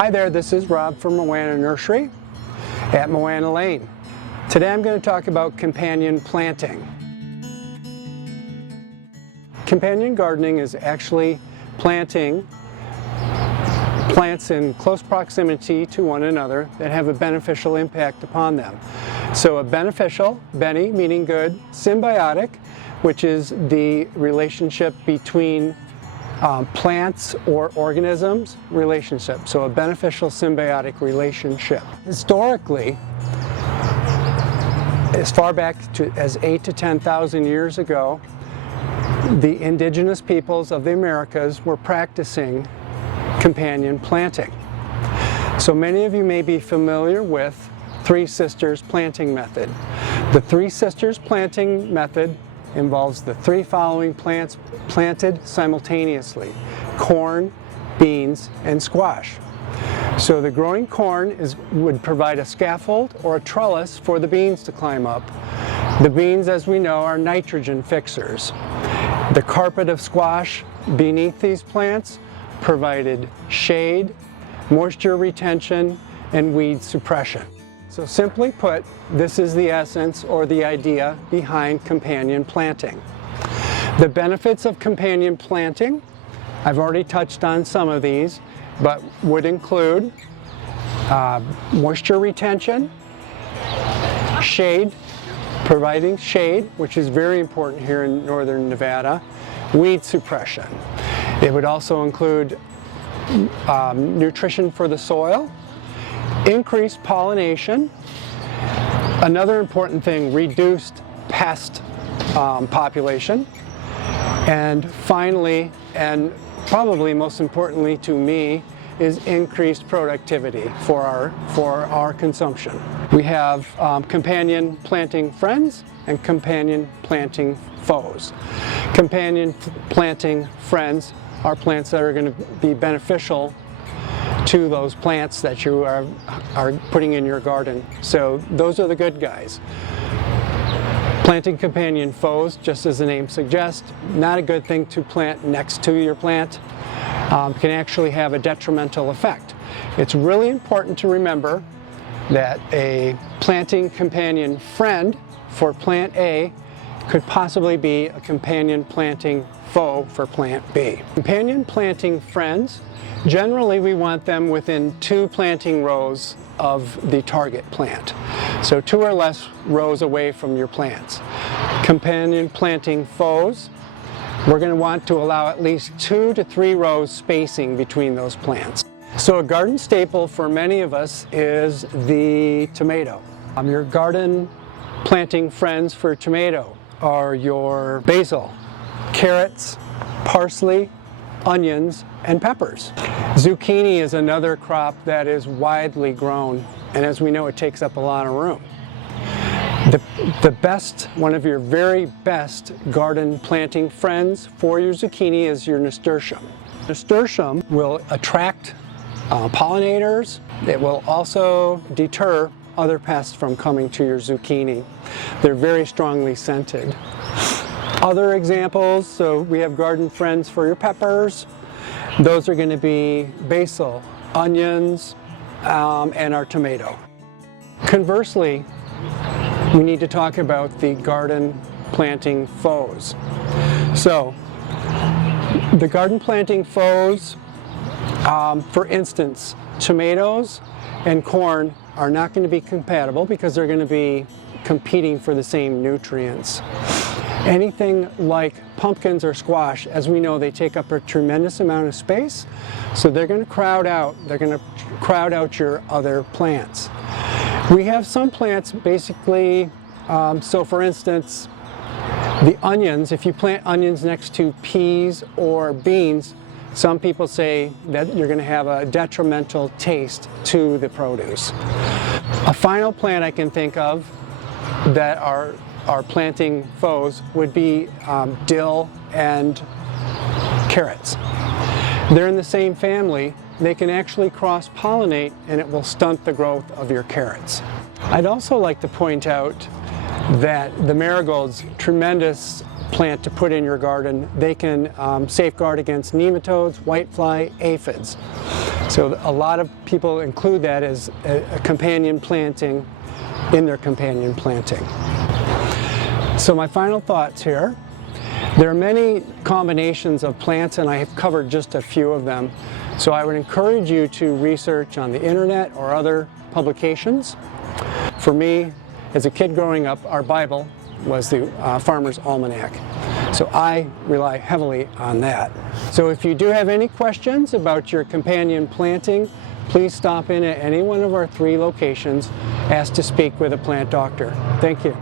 Hi there, this is Rob from Moana Nursery at Moana Lane. Today I'm going to talk about companion planting. Companion gardening is actually planting plants in close proximity to one another that have a beneficial impact upon them. So a beneficial, bene meaning good, symbiotic, which is the relationship between plants or organisms relationship. So a beneficial symbiotic relationship. Historically, as far back as 8,000 to 10,000 years ago, the indigenous peoples of the Americas were practicing companion planting. So many of you may be familiar with Three Sisters planting method. The Three Sisters planting method involves the three following plants planted simultaneously: corn, beans, and squash. So the growing corn would provide a scaffold or a trellis for the beans to climb up. The beans, as we know, are nitrogen fixers. The carpet of squash beneath these plants provided shade, moisture retention, and weed suppression. So simply put, this is the essence or the idea behind companion planting. The benefits of companion planting, I've already touched on some of these, but would include moisture retention, shade, providing shade, which is very important here in northern Nevada, weed suppression. It would also include nutrition for the soil, increased pollination. Another important thing, reduced pest population. And finally, and probably most importantly to me, is increased productivity for our consumption. We have companion planting friends and companion planting foes. Companion planting friends are plants that are going to be beneficial to those plants that you are putting in your garden. So those are the good guys. Planting companion foes, just as the name suggests, not a good thing to plant next to your plant. Can actually have a detrimental effect. It's really important to remember that a planting companion friend for plant A could possibly be a companion planting foe for plant B. Companion planting friends, generally we want them within 2 planting rows of the target plant. So 2 or less rows away from your plants. Companion planting foes, we're going to want to allow at least 2 to 3 rows spacing between those plants. So a garden staple for many of us is the tomato. Your garden planting friends for tomato are your basil, carrots, parsley, onions, and peppers. Zucchini is another crop that is widely grown, and as we know, it takes up a lot of room. One of your very best garden planting friends for your zucchini is your nasturtium. Nasturtium will attract pollinators. It will also deter other pests from coming to your zucchini. They're very strongly scented. Other examples, so we have garden friends for your peppers. Those are going to be basil, onions, and our tomato. Conversely, we need to talk about the garden planting foes. So, the garden planting foes, for instance, tomatoes and corn are not going to be compatible because they're going to be competing for the same nutrients. Anything like pumpkins or squash, as we know, they take up a tremendous amount of space, so they're going to crowd out your other plants. We have some plants basically, so for instance, the onions, if you plant onions next to peas or beans, some people say that you're going to have a detrimental taste to the produce. A final plant I can think of that are planting foes would be dill and carrots. They're in the same family. They can actually cross-pollinate and it will stunt the growth of your carrots. I'd also like to point out that the marigold's tremendous plant to put in your garden. They can safeguard against nematodes, whitefly, aphids. So a lot of people include that as a companion planting in their companion planting. So my final thoughts here. There are many combinations of plants, and I have covered just a few of them. So I would encourage you to research on the internet or other publications. For me, as a kid growing up, our Bible was the Farmer's Almanac. So I rely heavily on that. So if you do have any questions about your companion planting, please stop in at any one of our 3 locations. Ask to speak with a plant doctor. Thank you.